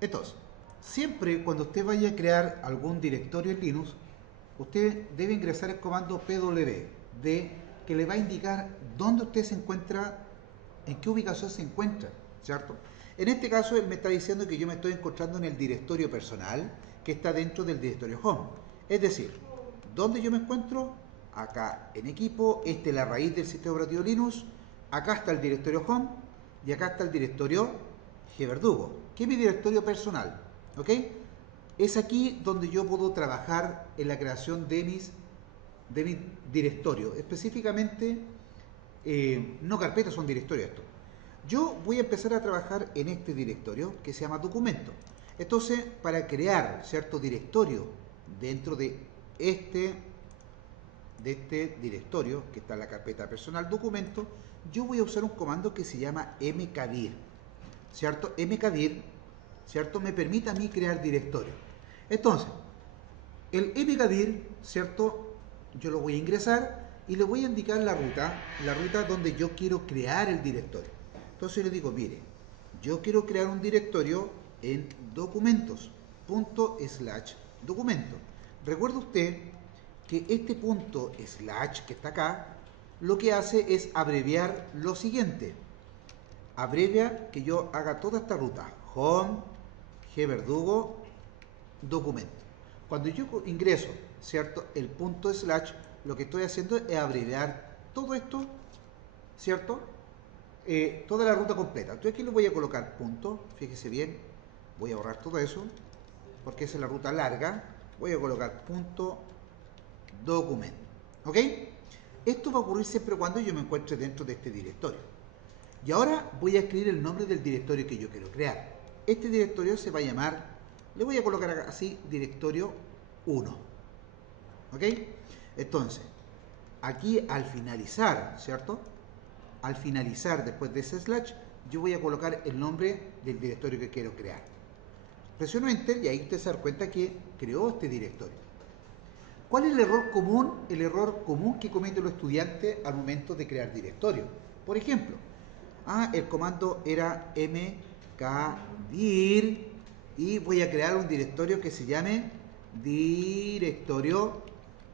Entonces, siempre cuando usted vaya a crear algún directorio en Linux, usted debe ingresar el comando pwd, que le va a indicar dónde usted se encuentra, en qué ubicación se encuentra, ¿cierto? En este caso, él me está diciendo que yo me estoy encontrando en el directorio personal, que está dentro del directorio home. Es decir, ¿dónde yo me encuentro? Acá en equipo, esta es la raíz del sistema operativo Linux, acá está el directorio home y acá está el directorio Gverdugo, que es mi directorio personal, ¿ok? Es aquí donde yo puedo trabajar en la creación de mi directorio, específicamente, no carpetas, son directorios esto. Yo voy a empezar a trabajar en este directorio que se llama documento. Entonces, para crear cierto directorio dentro este, de este directorio, que está en la carpeta personal documento, yo voy a usar un comando que se llama mkdir, ¿cierto? Mkdir, ¿cierto? Me permite a mí crear directorio. Entonces, el mkdir, ¿cierto? Yo lo voy a ingresar y le voy a indicar la ruta donde yo quiero crear el directorio. Entonces le digo, mire, yo quiero crear un directorio en documentos, documento. Recuerde usted que este punto slash que está acá, lo que hace es abreviar lo siguiente. Abrevia que yo haga toda esta ruta, home, gverdugo, documento. Cuando yo ingreso, ¿cierto? El punto slash, lo que estoy haciendo es abreviar todo esto, ¿cierto? Toda la ruta completa. Entonces aquí le voy a colocar punto, fíjese bien, voy a borrar todo eso, porque esa es la ruta larga. Voy a colocar punto documento, ¿ok? Esto va a ocurrir siempre cuando yo me encuentre dentro de este directorio. Y ahora voy a escribir el nombre del directorio que yo quiero crear. Este directorio se va a llamar, le voy a colocar así, directorio 1. ¿Ok? Entonces, aquí al finalizar, ¿cierto? Al finalizar después de ese slash, yo voy a colocar el nombre del directorio que quiero crear. Presiono Enter y ahí usted se da cuenta que creó este directorio. ¿Cuál es el error común? El error común que cometen los estudiantes al momento de crear directorio. Por ejemplo, el comando era mkdir y voy a crear un directorio que se llame directorio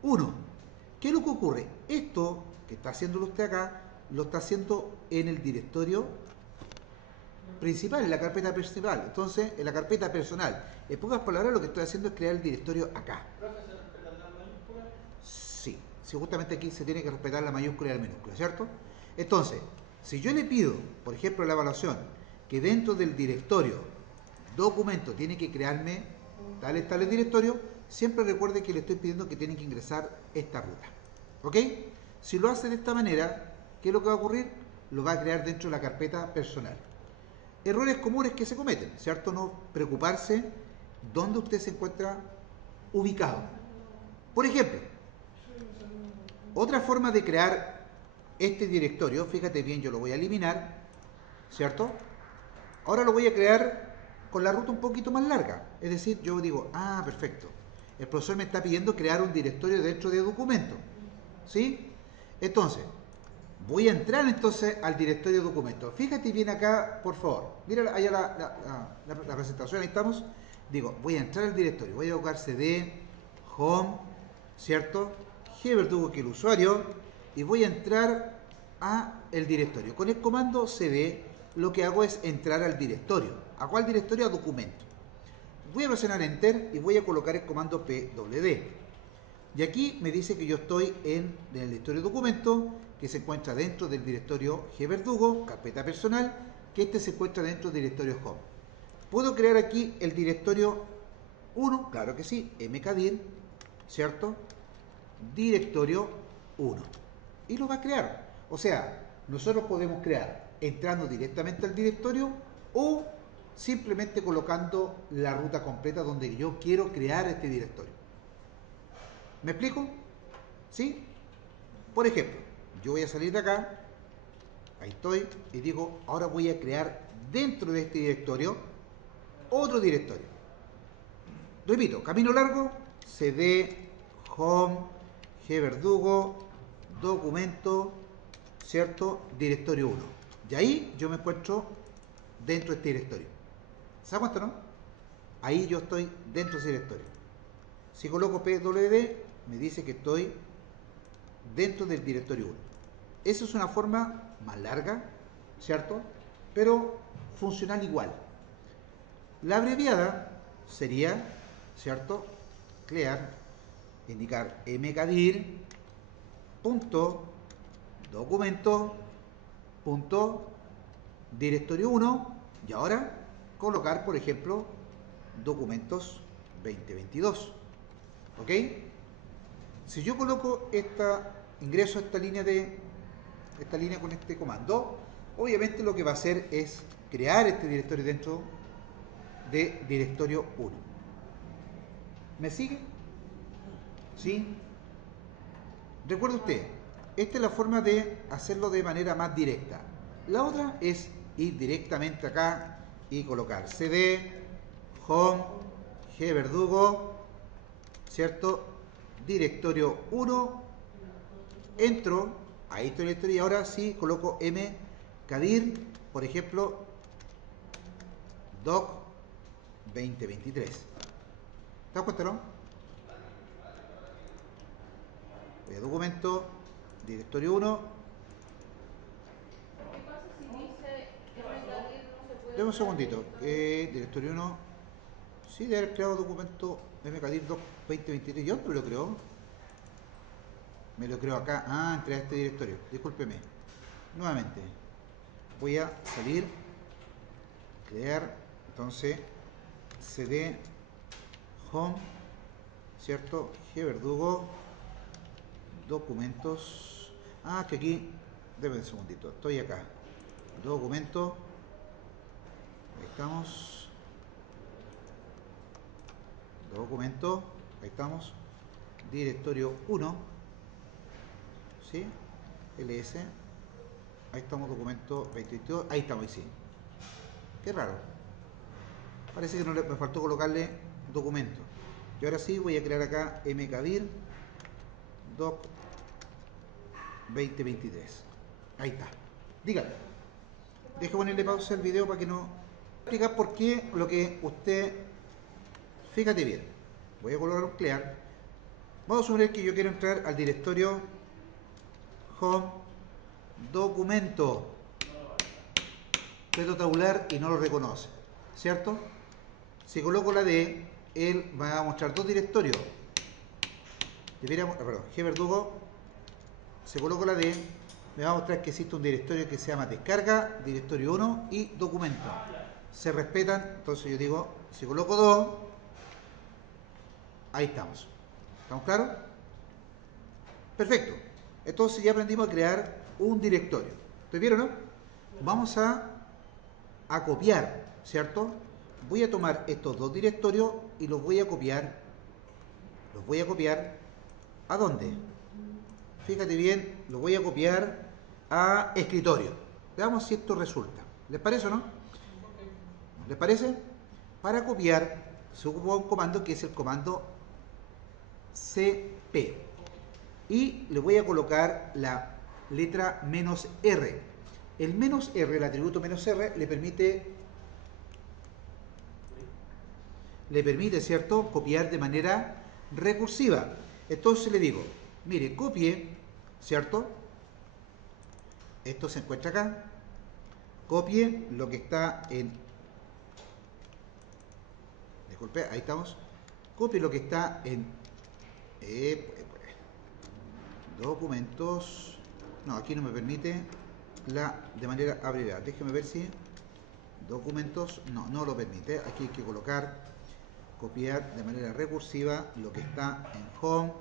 1. ¿Qué es lo que ocurre? Esto que está haciéndolo usted acá, lo está haciendo en el directorio principal, en la carpeta principal. Entonces, en la carpeta personal. En pocas palabras, lo que estoy haciendo es crear el directorio acá. Sí, sí, justamente aquí se tiene que respetar la mayúscula y la minúscula, ¿cierto? Entonces, si yo le pido, por ejemplo, la evaluación, que dentro del directorio documento tiene que crearme tales directorios, siempre recuerde que le estoy pidiendo que tiene que ingresar esta ruta. ¿Ok? Si lo hace de esta manera, ¿qué es lo que va a ocurrir? Lo va a crear dentro de la carpeta personal. Errores comunes que se cometen, ¿cierto? No preocuparse dónde usted se encuentra ubicado. Por ejemplo, otra forma de crear este directorio, fíjate bien, yo lo voy a eliminar, ¿cierto? Ahora lo voy a crear con la ruta un poquito más larga. Es decir, yo digo, perfecto. El profesor me está pidiendo crear un directorio dentro de documentos. ¿Sí? Entonces, voy a entrar entonces al directorio de documentos. Fíjate bien acá, por favor. Mira allá la presentación, ahí estamos. Digo, voy a entrar al directorio. Voy a buscar cd, home, ¿cierto? Gverdugo, que es el usuario. Y voy a entrar a el directorio. Con el comando cd lo que hago es entrar al directorio. ¿A cuál directorio? A documento. Voy a presionar enter y voy a colocar el comando pwd. Y aquí me dice que yo estoy en el directorio documento, que se encuentra dentro del directorio Gverdugo, carpeta personal, que este se encuentra dentro del directorio home. ¿Puedo crear aquí el directorio 1? Claro que sí, mkdir, ¿cierto? Directorio 1. Y lo va a crear. O sea, nosotros podemos crear entrando directamente al directorio o simplemente colocando la ruta completa donde yo quiero crear este directorio. ¿Me explico? ¿Sí? Por ejemplo, yo voy a salir de acá, ahí estoy, y digo, ahora voy a crear dentro de este directorio otro directorio. Repito, camino largo, cd, home, gverdugo, documento, ¿cierto? Directorio 1. Y ahí yo me encuentro dentro de este directorio. ¿Se da cuenta, no? ahí yo estoy dentro de ese directorio. Si coloco pwd, me dice que estoy dentro del directorio 1. Esa es una forma más larga, ¿cierto? Pero funcional igual. La abreviada sería, ¿cierto? Clear, indicar mkdir, punto, documento, punto, directorio 1, y ahora colocar, por ejemplo, documentos 2022. ¿Ok? Si yo coloco ingreso a esta línea con este comando, obviamente lo que va a hacer es crear este directorio dentro de directorio 1. ¿Me sigue? ¿Sí? Recuerde usted, esta es la forma de hacerlo de manera más directa. La otra es ir directamente acá y colocar cd, home, gverdugo, ¿cierto? Directorio 1, entro, ahí estoy en la directorio y ahora sí coloco mkdir, por ejemplo, doc 2023. ¿Te das cuenta, no? Voy a documento, directorio 1. ¿Qué pasa si dice mkdir no se puede? Deme un segundito. Directorio 1. Sí, de haber creado documento mkdir doc 2023. ¿Yo no lo creo? Me lo creo acá. Ah, entré a este directorio. Discúlpeme. Nuevamente. Voy a salir. Crear. Entonces, cd home. ¿Cierto? Gverdugo. Documentos. Ah, que aquí. Deme un segundito. Estoy acá. Documento. Ahí estamos. Documento. Ahí estamos. Directorio 1. ¿Sí? ls. Ahí estamos, documento 22. Ahí estamos, ahí sí. Qué raro. Parece que me faltó colocarle documento. Y ahora sí voy a crear acá mkdir doc 2023. Ahí está. Dígame. Deje ponerle pausa al video para que no... Voy a explicar por qué lo que usted... Fíjate bien. Voy a colocar un clear. Vamos a suponer que yo quiero entrar al directorio home documento reto tabular y no lo reconoce, ¿cierto? Si coloco la D, él va a mostrar dos directorios. Gverdugo, si coloco la D, me va a mostrar que existe un directorio que se llama descarga, directorio 1 y documento. Se respetan, entonces yo digo, si coloco 2, ahí estamos. ¿Estamos claros? Perfecto. Entonces ya aprendimos a crear un directorio. ¿Estoy bien o no? Vamos a copiar, ¿cierto? Voy a tomar estos dos directorios y los voy a copiar. Los voy a copiar ¿a dónde? Fíjate bien, los voy a copiar a escritorio. Veamos si esto resulta. ¿Les parece o no? ¿Les parece? Para copiar se ocupa un comando que es el comando cp. Y le voy a colocar la letra "-r". El "-r", el atributo "-r", le permite, ¿cierto?, copiar de manera recursiva. Entonces le digo, mire, copie, ¿cierto? Esto se encuentra acá. Copie lo que está en... Disculpe, ahí estamos. Copie lo que está en... documentos... No, aquí no me permite de manera abreviada. Déjeme ver si... Documentos... No lo permite. Aquí hay que colocar... Copiar de manera recursiva lo que está en home,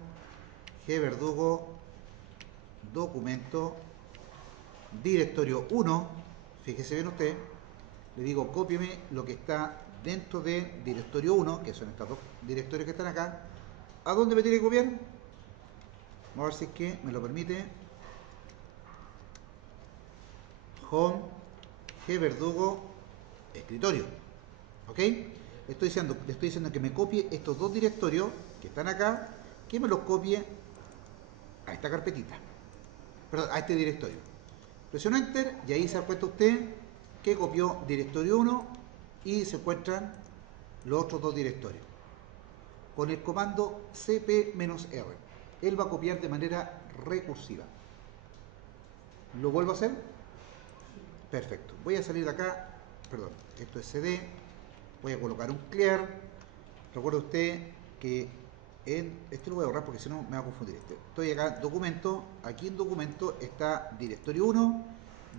gverdugo, documento, directorio 1. Fíjese bien usted, le digo cópieme lo que está dentro de directorio 1, que son estos dos directorios que están acá. ¿A dónde me tiene que copiar? Vamos a ver si es que me lo permite. Home, gverdugo, escritorio. ¿Ok? Le estoy diciendo que me copie estos dos directorios que están acá, que me los copie a esta carpetita, perdón, a este directorio. Presiono Enter y ahí se da cuenta usted que copió directorio 1 y se encuentran los otros dos directorios. Con el comando cp-r. Él va a copiar de manera recursiva. ¿Lo vuelvo a hacer? Perfecto. Voy a salir de acá. Perdón, esto es cd. Voy a colocar un clear. Recuerde usted que este lo voy a borrar porque si no me va a confundir. Estoy acá, documento. Aquí en documento está directorio 1.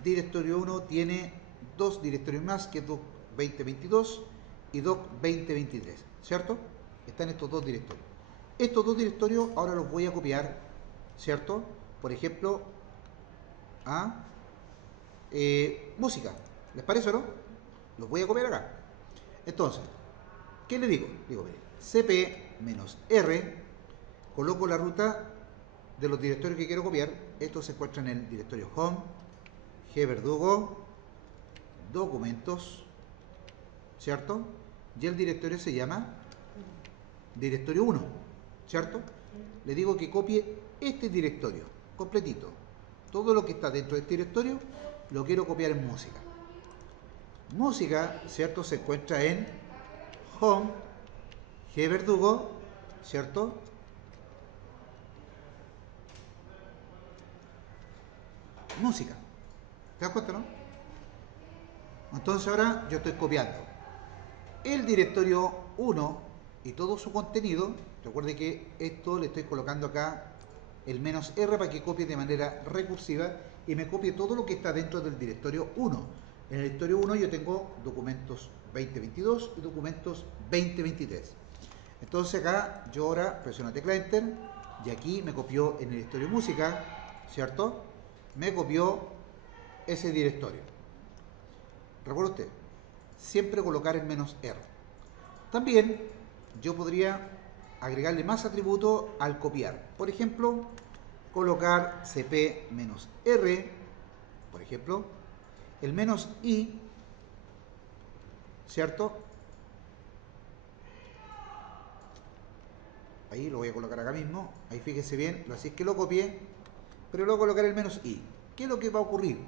Directorio 1 tiene dos directorios más, que es doc 2022 y doc 2023, ¿cierto? Están estos dos directorios. Estos dos directorios ahora los voy a copiar, ¿cierto? Por ejemplo, a música. ¿Les parece o no? Los voy a copiar acá. Entonces, ¿qué le digo? Digo, mire, cp-r, coloco la ruta de los directorios que quiero copiar. Estos se encuentran en el directorio home, gverdugo, documentos, ¿cierto? Y el directorio se llama directorio 1, ¿cierto? Le digo que copie este directorio completito. Todo lo que está dentro de este directorio lo quiero copiar en música. Música, ¿cierto? Se encuentra en home, gverdugo, ¿cierto? Música. ¿Te das cuenta, no? Entonces ahora yo estoy copiando el directorio 1 y todo su contenido. Recuerde que esto le estoy colocando acá el "-r" para que copie de manera recursiva y me copie todo lo que está dentro del directorio 1. En el directorio 1 yo tengo documentos 2022 y documentos 2023. Entonces acá yo ahora presiono la tecla Enter y aquí me copió en el directorio música, ¿cierto? Me copió ese directorio. Recuerde usted, siempre colocar el "-r". También yo podría agregarle más atributos al copiar. Por ejemplo, colocar cp-r, por ejemplo, el "-i", ¿cierto? Ahí lo voy a colocar acá mismo. Ahí fíjese bien, así es que lo copié, pero luego colocar el "-i". ¿Qué es lo que va a ocurrir?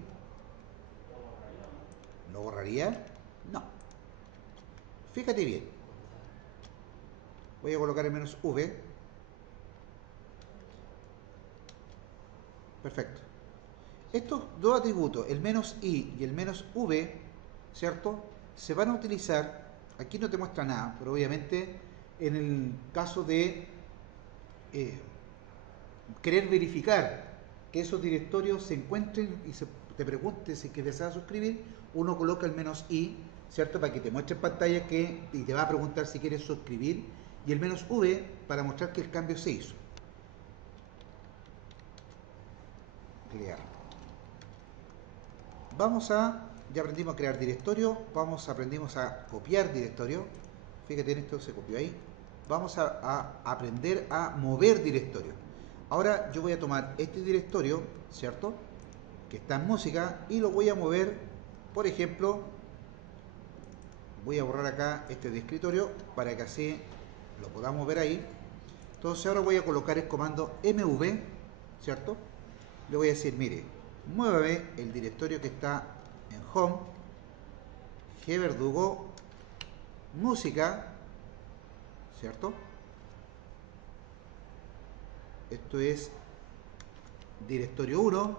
¿Lo borraría? No. Fíjate bien. Voy a colocar el "-v". Perfecto. Estos dos atributos, el "-i" y el "-v", ¿cierto? Se van a utilizar, aquí no te muestra nada, pero obviamente en el caso de querer verificar que esos directorios se encuentren y te pregunte si que deseas suscribir, uno coloca el "-i", ¿cierto? Para que te muestre en pantalla y te va a preguntar si quieres suscribir, y el "-v" para mostrar que el cambio se hizo. Crear. Ya aprendimos a crear directorio, aprendimos a copiar directorio. Fíjate en esto, se copió ahí. Vamos a aprender a mover directorio. Ahora yo voy a tomar este directorio, ¿cierto? Que está en música y lo voy a mover, por ejemplo, voy a borrar acá este de escritorio para que así lo podamos ver ahí. Entonces ahora voy a colocar el comando mv, ¿cierto? Le voy a decir, mire, muévame el directorio que está en home, gverdugo, música, ¿cierto? Esto es directorio 1,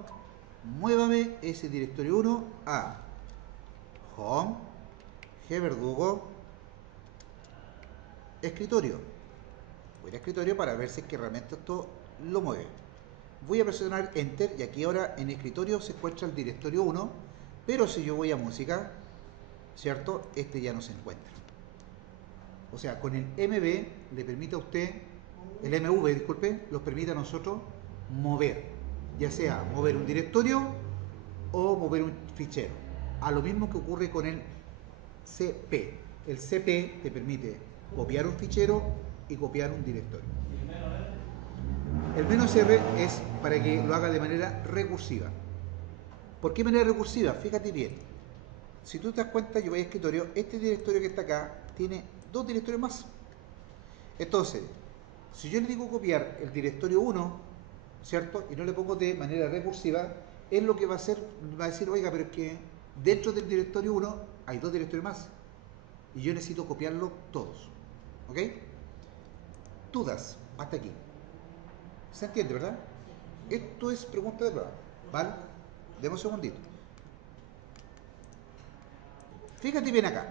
muévame ese directorio 1 a home, gverdugo, escritorio. Voy a escritorio para ver si es que realmente esto lo mueve. Voy a presionar Enter y aquí ahora en escritorio se encuentra el directorio 1, pero si yo voy a música, ¿cierto? Este ya no se encuentra. O sea, con el MV le permite a usted, el MV, disculpe, nos permite a nosotros mover, ya sea mover un directorio o mover un fichero. A lo mismo que ocurre con el CP. El CP te permite copiar un fichero y copiar un directorio. El "-r" es para que lo haga de manera recursiva. ¿Por qué manera recursiva? Fíjate bien. Si tú te das cuenta, yo voy a escritorio, este directorio que está acá tiene dos directorios más. Entonces, si yo le digo copiar el directorio 1, ¿cierto? Y no le pongo de manera recursiva, es lo que va a hacer, va a decir, oiga, pero es que dentro del directorio 1 hay dos directorios más. y yo necesito copiarlo todos. ¿Ok? Dudas, hasta aquí. ¿Se entiende, verdad? Esto es pregunta de prueba. ¿Vale? Demos un segundito. Fíjate bien acá.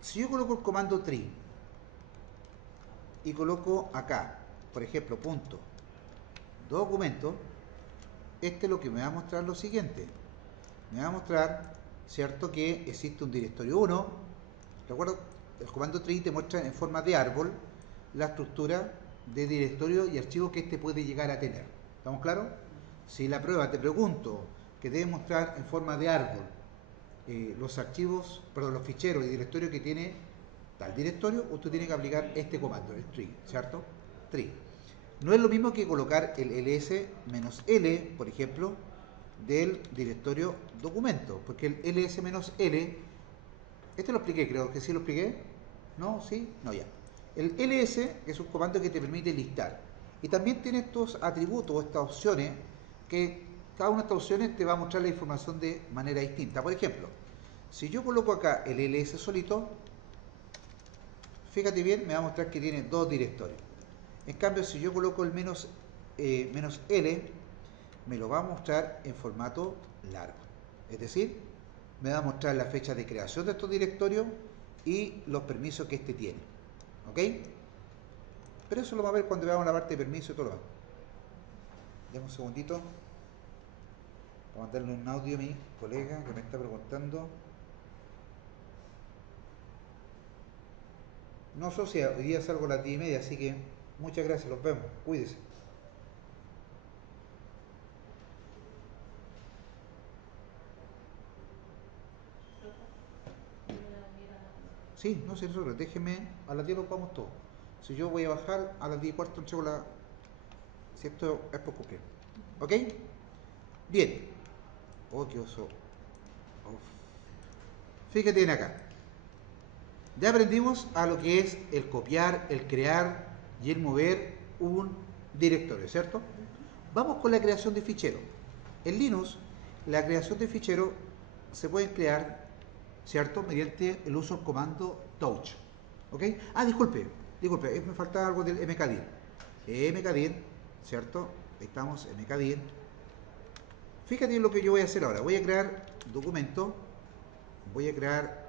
Si yo coloco el comando tree y coloco acá, por ejemplo, punto documento, este es lo que me va a mostrar lo siguiente. Me va a mostrar, ¿cierto?, que existe un directorio 1. Recuerda, el comando tree te muestra en forma de árbol la estructura de directorio y archivos que este puede llegar a tener. ¿Estamos claros? Si la prueba te pregunto que debe mostrar en forma de árbol los archivos, perdón, los ficheros y directorios que tiene tal directorio, usted tiene que aplicar este comando, el tree, ¿cierto? Tree. No es lo mismo que colocar el ls-l, por ejemplo, del directorio documento, porque el ls-l, este lo expliqué, creo que sí lo expliqué, ¿no? ¿Sí? No, ya. El ls es un comando que te permite listar, y también tiene estos atributos, estas opciones, que cada una de estas opciones te va a mostrar la información de manera distinta. Por ejemplo, si yo coloco acá el ls solito, fíjate bien, me va a mostrar que tiene dos directorios. En cambio, si yo coloco el menos L, me lo va a mostrar en formato largo. Es decir, me va a mostrar la fecha de creación de estos directorios y los permisos que este tiene. ¿Ok? Pero eso lo va a ver cuando veamos la parte de permiso y todo lo demás. Deme un segundito. Voy a mandarle un audio a mi colega que me está preguntando. No, socia, hoy día salgo a las 10:30, así que muchas gracias, los vemos. Cuídese. Sí, no sé, nosotros, déjeme, a las 10 los vamos todos. Si yo voy a bajar, a las 10:15 entrego la... Si esto es por cumplir. ¿Ok? Bien. Oh, qué oso. Uf. Fíjate bien acá. Ya aprendimos a lo que es el copiar, el crear y el mover un directorio, ¿cierto? Vamos con la creación de ficheros. En Linux, la creación de ficheros se puede crear, ¿cierto?, mediante el uso del comando touch. ¿Ok? Ah, disculpe, me faltaba algo del mkdir. Mkdir, ¿cierto? Ahí estamos, mkdir. Fíjate en lo que yo voy a hacer ahora. Voy a crear documento, voy a crear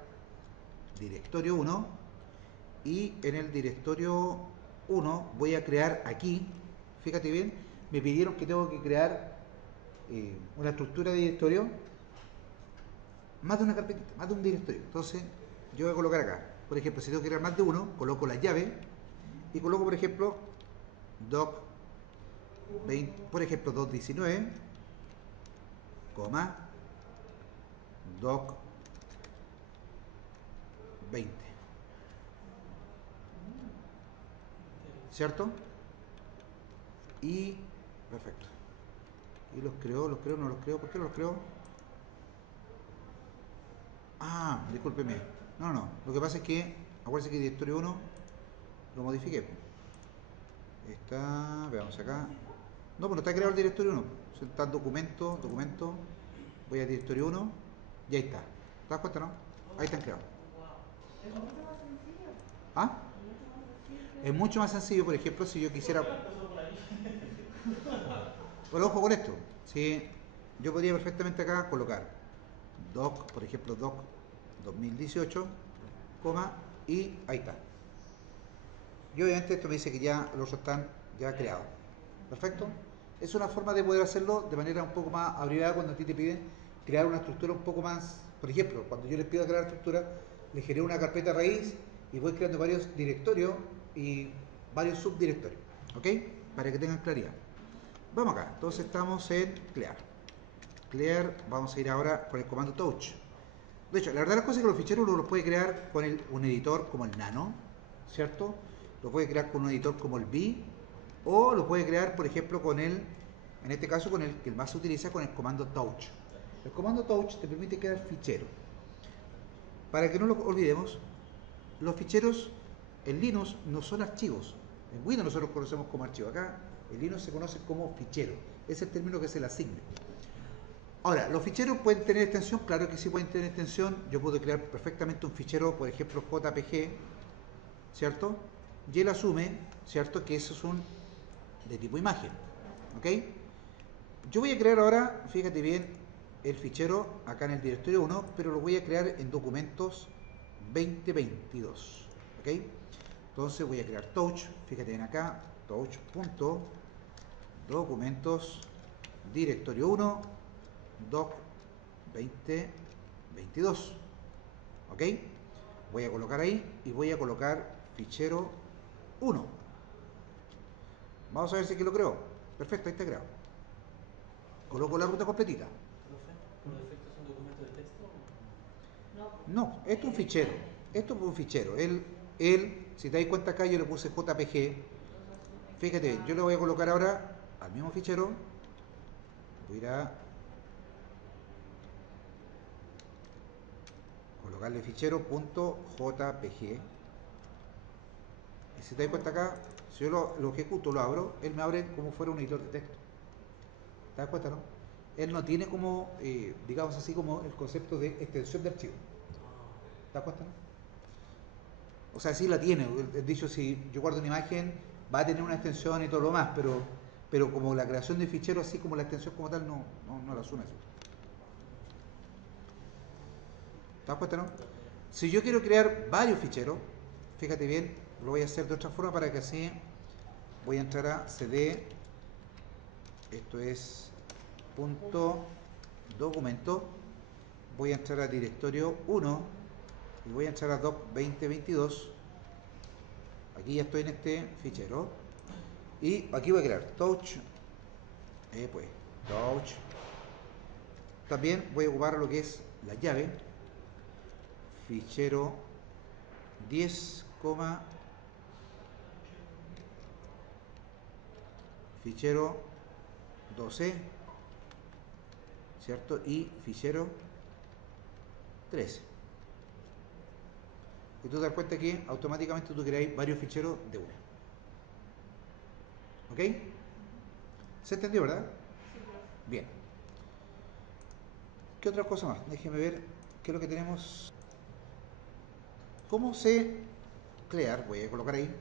directorio 1 y en el directorio 1 voy a crear aquí, fíjate bien, me pidieron que tengo que crear una estructura de directorio, más de una carpetita, más de un directorio. Entonces yo voy a colocar acá, por ejemplo, si tengo que crear más de uno, coloco la llave y coloco, por ejemplo, doc 20, por ejemplo, doc19, coma, doc 20, ¿cierto? Y perfecto. Y los creo, no los creo. ¿Por qué no los creo? Ah, discúlpeme. No. Lo que pasa es que, acuérdense que directorio 1 lo modifiqué. Está, veamos acá. No, pero está creado el directorio 1. Está documento. Voy a directorio 1 y ahí está. ¿Te das cuenta, no? Ahí están creados. ¿Ah? Es mucho más sencillo, por ejemplo, si yo quisiera... Pero ojo con esto. Si yo podría perfectamente acá colocar doc, por ejemplo, doc 2018, coma, y ahí está. Y obviamente esto me dice que ya los otros están ya creados. ¿Perfecto? Es una forma de poder hacerlo de manera un poco más abreviada cuando a ti te piden crear una estructura un poco más. Por ejemplo, cuando yo les pido crear estructura, les genero una carpeta raíz y voy creando varios directorios y varios subdirectorios. ¿Ok? Para que tengan claridad. Vamos acá. Entonces estamos en clear. Clear, vamos a ir ahora con el comando touch. De hecho, la verdad las cosas es que los ficheros uno los puede crear con un editor como el Nano, ¿cierto? Lo puede crear con un editor como el V, o lo puede crear, por ejemplo, con el, en este caso, con el que más se utiliza, con el comando touch. El comando touch te permite crear ficheros. Para que no lo olvidemos, los ficheros en Linux no son archivos. En Windows nosotros conocemos como archivo. Acá en Linux se conoce como fichero. Es el término que se le asigna. Ahora, ¿los ficheros pueden tener extensión? Claro que sí pueden tener extensión. Yo puedo crear perfectamente un fichero, por ejemplo, JPG, ¿cierto? Y él asume, ¿cierto?, que eso es un de tipo imagen, ¿ok? Yo voy a crear ahora, fíjate bien, el fichero acá en el directorio 1, pero lo voy a crear en documentos 2022, ¿ok? Entonces voy a crear touch, fíjate bien acá, touch.documentos directorio 1 doc 2022, ¿ok? Voy a colocar ahí y voy a colocar fichero 1. Vamos a ver si aquí lo creo. Perfecto, ahí está creado. Coloco la ruta completita. Profe, ¿por defecto es un documento de texto? No, esto es un fichero. Esto es un fichero. Si te das cuenta acá, yo le puse JPG. Fíjate, yo le voy a colocar ahora al mismo fichero. Voy a ir a colocarle fichero.jpg. Y si te das cuenta acá, si yo lo ejecuto, lo abro, él me abre como fuera un editor de texto. ¿Te das cuenta, no? Él no tiene como, digamos así, como el concepto de extensión de archivo. ¿Te das cuenta, no? O sea, sí la tiene. Dicho, si yo guardo una imagen, va a tener una extensión y todo lo demás, pero como la creación de fichero, así como la extensión como tal, no la asume eso. ¿Te das cuenta, no? Si yo quiero crear varios ficheros, fíjate bien, lo voy a hacer de otra forma para que así voy a entrar a cd, esto es punto documento, voy a entrar a directorio 1 y voy a entrar a doc 2022. Aquí ya estoy en este fichero y aquí voy a crear touch, touch. También voy a ocupar lo que es la llave fichero 10, fichero 12, ¿cierto? Y fichero 13. Y tú te das cuenta que automáticamente tú creáis varios ficheros de una. ¿Ok? ¿Se entendió, verdad? Bien. ¿Qué otra cosa más? Déjeme ver qué es lo que tenemos. ¿Cómo se crear? Voy a colocar ahí.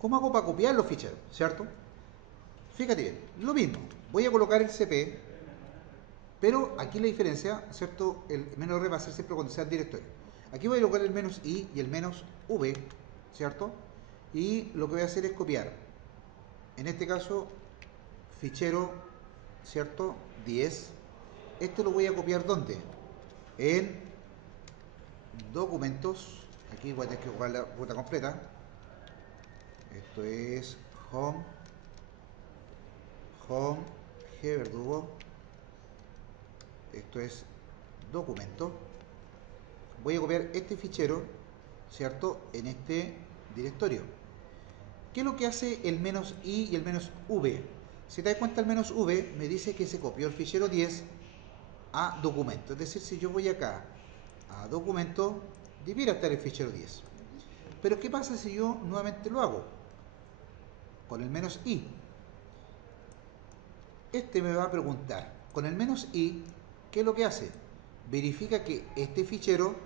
¿Cómo hago para copiar los ficheros? ¿Cierto? Fíjate bien, lo mismo. Voy a colocar el CP, pero aquí la diferencia, ¿cierto? El menos R va a ser siempre cuando sea el directorio. Aquí voy a colocar el menos I y el menos V, ¿cierto? Y lo que voy a hacer es copiar. En este caso, fichero, ¿cierto? 10. Este lo voy a copiar ¿dónde? En documentos. Aquí voy a tener que ocupar la ruta completa. Esto es home, G verdugo. Esto es documento. Voy a copiar este fichero, ¿cierto? En este directorio. ¿Qué es lo que hace el menos I y el menos V? Si te das cuenta, el menos V me dice que se copió el fichero 10 a documento. Es decir, si yo voy acá a documento, debiera estar el fichero 10. Pero ¿qué pasa si yo nuevamente lo hago? Con el menos I. Este me va a preguntar, con el menos I, ¿qué es lo que hace? Verifica que este fichero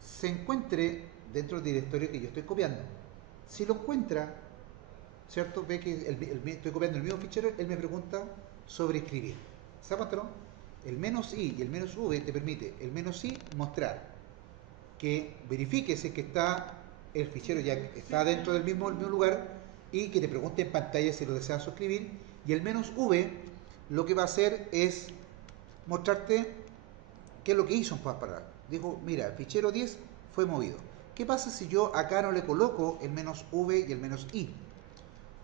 se encuentre dentro del directorio que yo estoy copiando. Si lo encuentra, ¿cierto? Ve que estoy copiando el mismo fichero, él me pregunta sobre escribir. ¿Se da cuenta, no? El menos I y el menos V te permite, el menos I, mostrar que verifique si es que está el fichero ya está dentro del mismo lugar y que te pregunte en pantalla si lo deseas suscribir. Y el menos V lo que va a hacer es mostrarte qué es lo que hizo en pocas palabras. Dijo, mira, el fichero 10 fue movido. ¿Qué pasa si yo acá no le coloco el menos V y el menos I?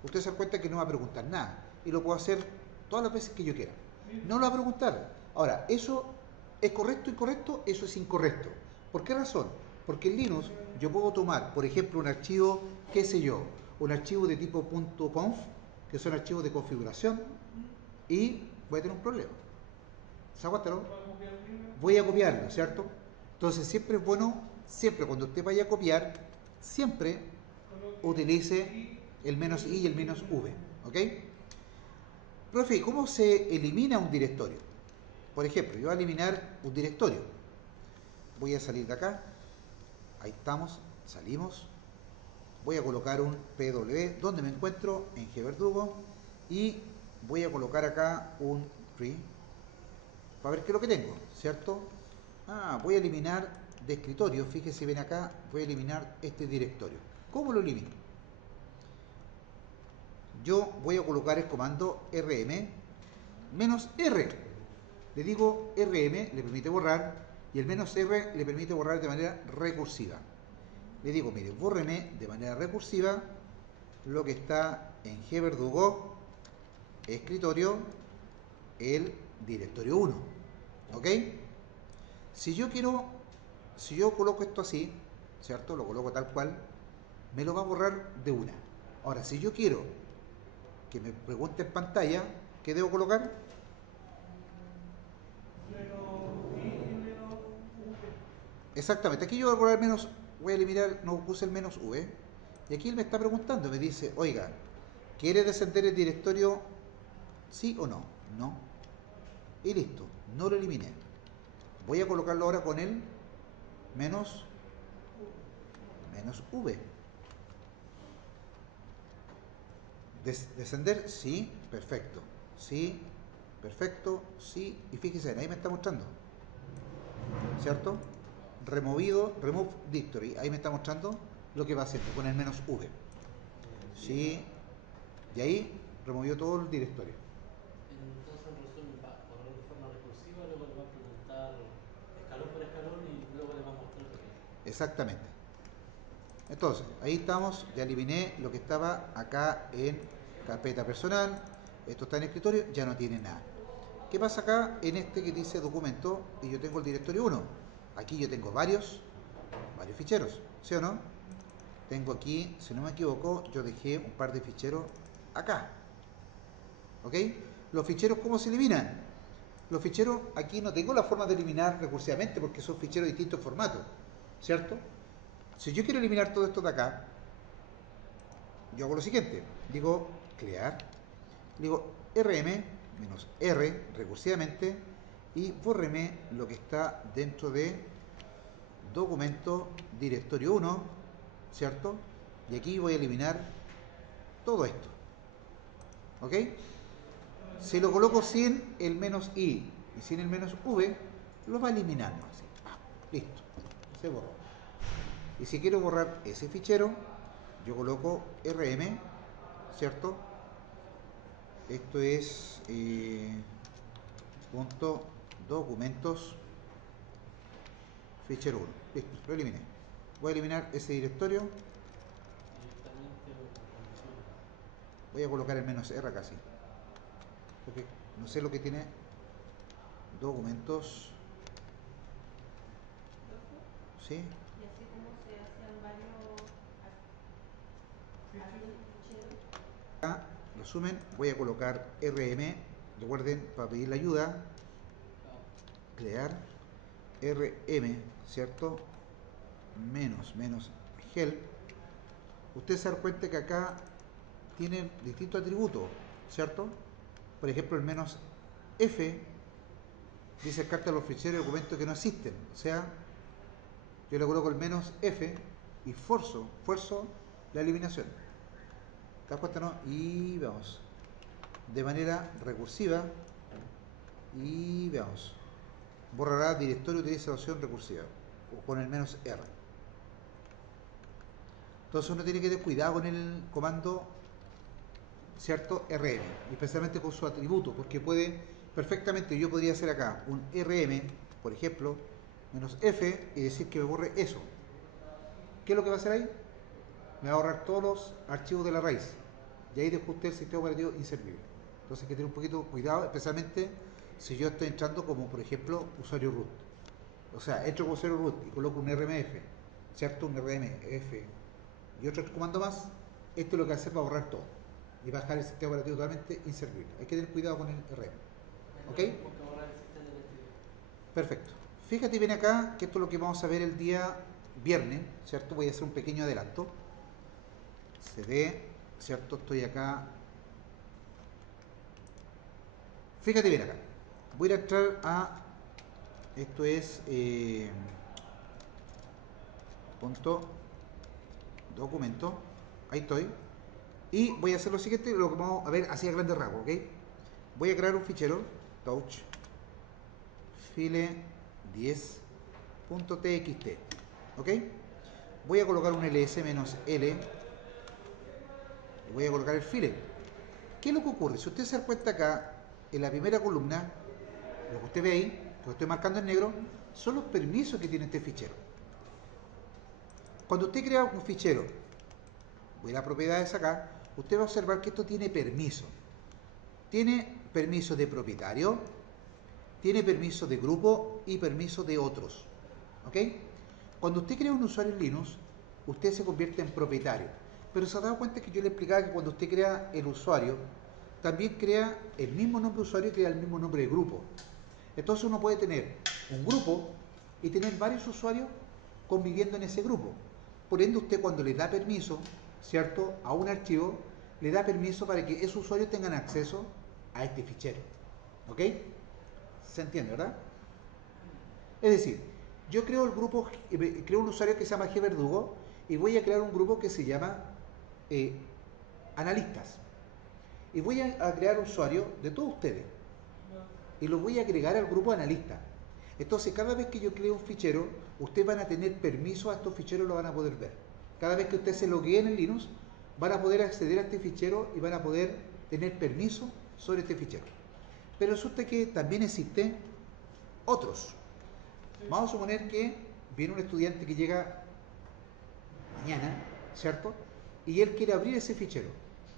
Usted se da cuenta que no va a preguntar nada. Y lo puedo hacer todas las veces que yo quiera. No lo va a preguntar. Ahora, ¿eso es correcto o incorrecto? Eso es incorrecto. ¿Por qué razón? Porque en Linux yo puedo tomar, por ejemplo, un archivo, qué sé yo, un archivo de tipo .conf, que son archivos de configuración, y voy a tener un problema. ¿Se aguanta, no? Voy a copiarlo, ¿cierto? Entonces siempre es bueno, siempre cuando usted vaya a copiar, siempre utilice el menos I y el menos V, ¿ok? Profe, ¿cómo se elimina un directorio? Por ejemplo, yo voy a eliminar un directorio. Voy a salir de acá. Ahí estamos, salimos. Voy a colocar un PW donde me encuentro en GVerdugo y voy a colocar acá un tree para ver qué es lo que tengo, ¿cierto? Voy a eliminar de escritorio, fíjese bien acá, voy a eliminar este directorio. ¿Cómo lo elimino? Yo voy a colocar el comando rm -r. Le digo rm, le permite borrar, y el -r le permite borrar de manera recursiva. Le digo, mire, bórreme de manera recursiva lo que está en GVerdugo, escritorio, el directorio 1. ¿Ok? Si yo coloco esto así, ¿cierto? Lo coloco tal cual, me lo va a borrar de una. Ahora, si yo quiero que me pregunte en pantalla, ¿qué debo colocar? Exactamente, aquí yo voy a colocar menos, voy a eliminar, no puse el -v, y aquí él me está preguntando, me dice, oiga, ¿quiere descender el directorio sí o no? No. Y listo, no lo eliminé. Voy a colocarlo ahora con el -v. ¿Descender? Sí, perfecto. Sí, perfecto, sí. Y fíjese, ahí me está mostrando, ¿cierto? Removido, remove directory. Ahí me está mostrando lo que va haciendo con el -v. Sí, y ahí removió todo el directorio. Entonces, en resumen, va a correr de forma recursiva, luego le va a preguntar escalón por escalón y luego le va a mostrar lo que es. Exactamente. Entonces, ahí estamos, ya eliminé lo que estaba acá en carpeta personal, esto está en escritorio, ya no tiene nada. ¿Qué pasa acá en este que dice documento y yo tengo el directorio 1? Aquí yo tengo varios ficheros, ¿sí o no? Tengo aquí, si no me equivoco, yo dejé un par de ficheros acá. ¿Ok? Los ficheros, ¿cómo se eliminan? Los ficheros, aquí no tengo la forma de eliminar recursivamente porque son ficheros de distintos formatos, ¿cierto? Si yo quiero eliminar todo esto de acá, yo hago lo siguiente. Digo clear, digo rm-r recursivamente y bórreme lo que está dentro de documento directorio 1, ¿cierto? Y aquí voy a eliminar todo esto. ¿Ok? Si lo coloco sin el -i y sin el -v, lo va eliminando así. Listo, se borró. Y si quiero borrar ese fichero, yo coloco rm, ¿cierto? Esto es punto documentos fichero 1. Listo, lo eliminé. Voy a eliminar ese directorio. Directamente o con condiciones. Voy a colocar el -r acá, sí. Porque no sé lo que tiene documentos. ¿Sí? Y así como se hacían varios ficheros. Acá, resumen, voy a colocar rm, recuerden, para pedir la ayuda, clear, rm, ¿cierto? Menos help. Usted se da cuenta que acá tienen distintos atributos, ¿cierto? Por ejemplo, el -f dice carta a los ficheros y documentos que no existen. O sea, yo le coloco el -f y fuerzo la eliminación. ¿Te das cuenta, no? Y vamos. De manera recursiva. Y veamos. Borrará directorio, utiliza la opción recursiva. O con el -r. Entonces uno tiene que tener cuidado con el comando, ¿cierto? rm. Especialmente con su atributo. Porque puede, perfectamente, yo podría hacer acá un rm, por ejemplo, -f y decir que me borre eso. ¿Qué es lo que va a hacer ahí? Me va a borrar todos los archivos de la raíz. Y ahí dejó usted el sistema operativo inservible. Entonces hay que tener un poquito de cuidado, especialmente si yo estoy entrando como, por ejemplo, usuario root. O sea, entro como usuario root y coloco un rmf, ¿cierto? Un rmf y otro comando más. Esto es lo que hace para borrar todo. Y va a dejar el sistema operativo totalmente inservible. Hay que tener cuidado con el rm. ¿Ok? Porque borrar el sistema eléctrico. Perfecto. Fíjate bien acá que esto es lo que vamos a ver el día viernes, ¿cierto? Voy a hacer un pequeño adelanto. CD, ¿cierto? Estoy acá. Fíjate bien acá. voy a entrar a, esto es punto documento, ahí estoy, y voy a hacer lo siguiente, lo que vamos a ver así a grandes rasgos, ¿ok? Voy a crear un fichero, touch, file 10.txt, ¿ok? Voy a colocar un ls-l y voy a colocar el file. ¿Qué es lo que ocurre? Si usted se da cuenta acá, en la primera columna, lo que usted ve ahí, que lo estoy marcando en negro, son los permisos que tiene este fichero. Cuando usted crea un fichero, voy a las propiedades acá, usted va a observar que esto tiene permiso. Tiene permiso de propietario, tiene permiso de grupo y permiso de otros. ¿Ok? Cuando usted crea un usuario en Linux, usted se convierte en propietario. Pero se ha dado cuenta que yo le explicaba que cuando usted crea el usuario, también crea el mismo nombre de usuario y crea el mismo nombre de grupo. Entonces uno puede tener un grupo y tener varios usuarios conviviendo en ese grupo. Por ende, usted cuando le da permiso, ¿cierto?, a un archivo, le da permiso para que esos usuarios tengan acceso a este fichero. ¿Ok? ¿Se entiende, verdad? Es decir, yo creo el grupo, creo un usuario que se llama gverdugo y voy a crear un grupo que se llama analistas. Y voy a crear usuarios de todos ustedes y los voy a agregar al grupo analista. Entonces, cada vez que yo creo un fichero, ustedes van a tener permiso a estos ficheros, lo van a poder ver. Cada vez que ustedes se logueen en Linux, van a poder acceder a este fichero y van a poder tener permiso sobre este fichero. Pero resulta que también existen otros. Vamos a suponer que viene un estudiante que llega mañana, ¿cierto? Y él quiere abrir ese fichero.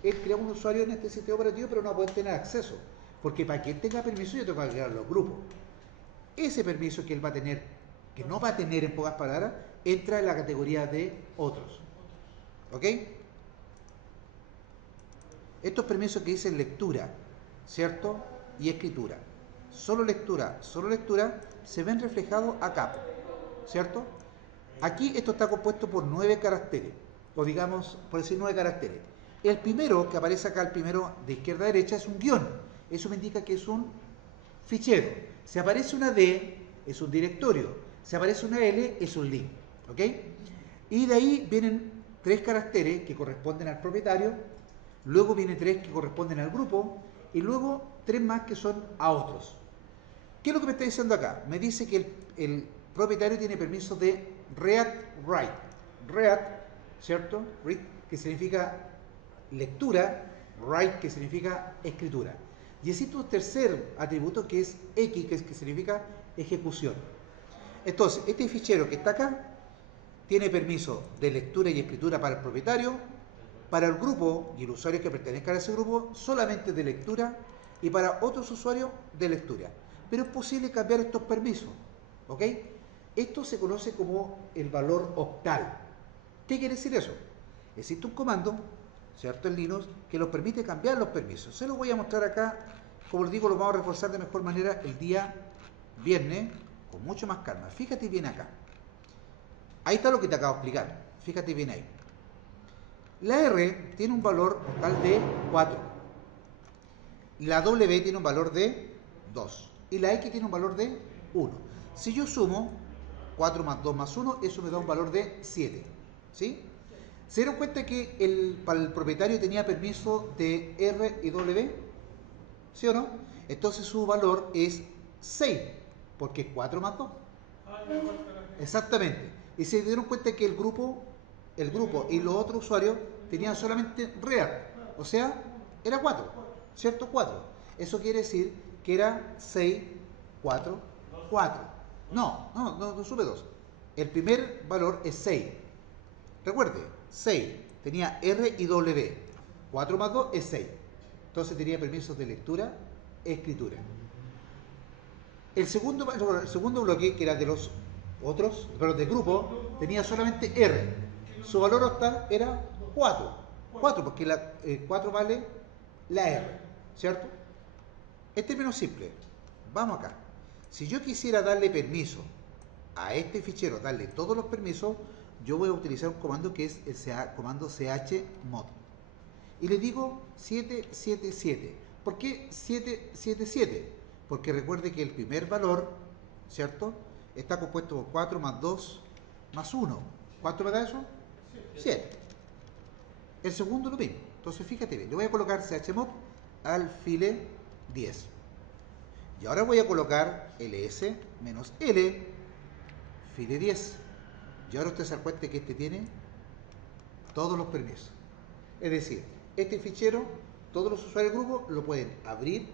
Él crea un usuario en este sistema operativo, pero no va a poder tener acceso. Porque para que él tenga permiso, yo tengo que agregar los grupos. Ese permiso que él va a tener, que no va a tener en pocas palabras, entra en la categoría de otros. ¿Ok? Estos permisos que dicen lectura, ¿cierto? Y escritura. Solo lectura, se ven reflejados acá, ¿cierto? Aquí esto está compuesto por 9 caracteres, o digamos, por decir 9 caracteres. El primero que aparece acá, el primero de izquierda a derecha, es un guión. Eso me indica que es un fichero. Si aparece una D, es un directorio. Si aparece una L, es un link. ¿Ok? Y de ahí vienen 3 caracteres que corresponden al propietario, luego vienen 3 que corresponden al grupo, y luego 3 más que son a otros. ¿Qué es lo que me está diciendo acá? Me dice que el propietario tiene permiso de read write. Read, ¿cierto? Read, que significa lectura, write, que significa escritura. Y existe un tercer atributo que es X, que significa ejecución. Entonces, este fichero que está acá tiene permiso de lectura y escritura para el propietario, para el grupo y el usuario que pertenezcan a ese grupo, solamente de lectura, y para otros usuarios de lectura. Pero es posible cambiar estos permisos. ¿Ok? Esto se conoce como el valor octal. ¿Qué quiere decir eso? Existe un comando, ¿cierto?, en Linux, que nos permite cambiar los permisos. Se lo voy a mostrar acá. Como les digo, lo vamos a reforzar de mejor manera el día viernes, con mucho más calma. Fíjate bien acá. Ahí está lo que te acabo de explicar. Fíjate bien ahí. La R tiene un valor octal de 4. La W tiene un valor de 2. Y la X tiene un valor de 1. Si yo sumo 4 más 2 más 1, eso me da un valor de 7. ¿Sí? ¿Se dieron cuenta que para el propietario tenía permiso de R y W? ¿Sí o no? Entonces su valor es 6, porque es 4 más 2. Exactamente. Y se dieron cuenta que el grupo y los otros usuarios tenían solamente real. O sea, era 4. ¿Cierto? 4. Eso quiere decir que era 6, 4, 4. No sube 2. El primer valor es 6. Recuerde, 6. Tenía R y W. 4 más 2 es 6. Entonces tenía permisos de lectura, escritura. El segundo bloque, que era de los otros, pero del grupo, tenía solamente R. Su valor octal era 4. 4, porque 4 vale la R. ¿Cierto? Es término simple. Vamos acá. Si yo quisiera darle permiso a este fichero, darle todos los permisos, yo voy a utilizar un comando que es el comando chmod. Y le digo 777. ¿Por qué 777? Porque recuerde que el primer valor, ¿cierto? Está compuesto por 4 más 2 más 1. ¿Cuánto me da eso? 7. El segundo lo mismo. Entonces fíjate bien, le voy a colocar chmod al file 10. Y ahora voy a colocar ls menos l file 10. Y ahora usted se da cuenta que este tiene todos los permisos. Es decir, este fichero, todos los usuarios del grupo lo pueden abrir,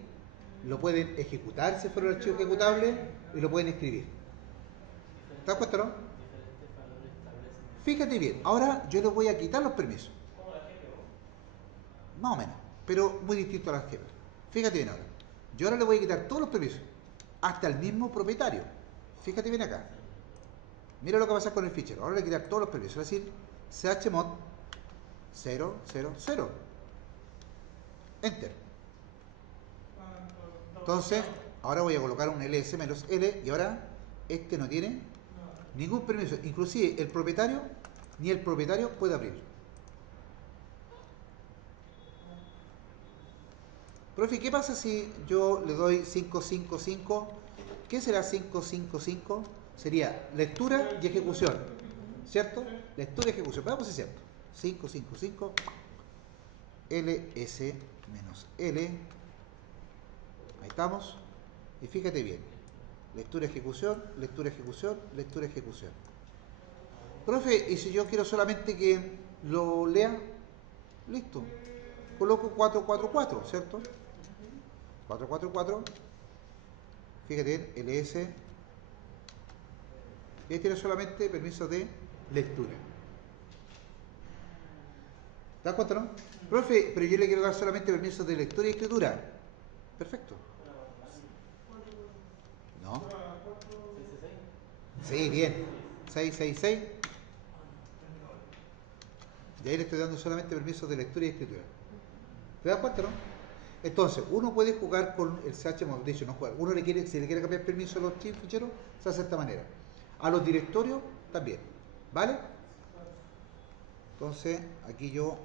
lo pueden ejecutar si fuera un archivo ejecutable y lo pueden escribir. ¿Te das cuenta, no? Diferentes valores establecen. Fíjate bien, ahora yo le voy a quitar los permisos. Más o menos, pero muy distinto a la algebra. Fíjate bien ahora. Yo ahora le voy a quitar todos los permisos, hasta el mismo propietario. Fíjate bien acá. Mira lo que va a pasar con el fichero. Ahora le voy a quitar todos los permisos, es decir, chmod 000. Enter. Entonces, ahora voy a colocar un ls menos l y ahora este no tiene ningún permiso. Inclusive el propietario, ni el propietario puede abrirlo. Profe, ¿qué pasa si yo le doy 555? ¿Qué será 555? Sería lectura y ejecución, ¿cierto? Lectura y ejecución. Veamos si es cierto. 555 ls menos l. Ahí estamos. Y fíjate bien. Lectura, ejecución, lectura, ejecución, lectura, ejecución. Profe, ¿y si yo quiero solamente que lo lea? Listo. Coloco 444, ¿cierto? 444. Fíjate bien, ls. Y tiene solamente permiso de lectura. ¿Te das cuenta, no? Profe, pero yo le quiero dar solamente permiso de lectura y escritura. Perfecto. ¿No? Sí, bien. 666. Y ahí le estoy dando solamente permisos de lectura y escritura. ¿Te das cuenta, no? Entonces, uno puede jugar con el chmod, de hecho no jugar. Uno le quiere, si le quiere cambiar permiso a los ficheros, se hace de esta manera. A los directorios también. ¿Vale? Entonces, aquí yo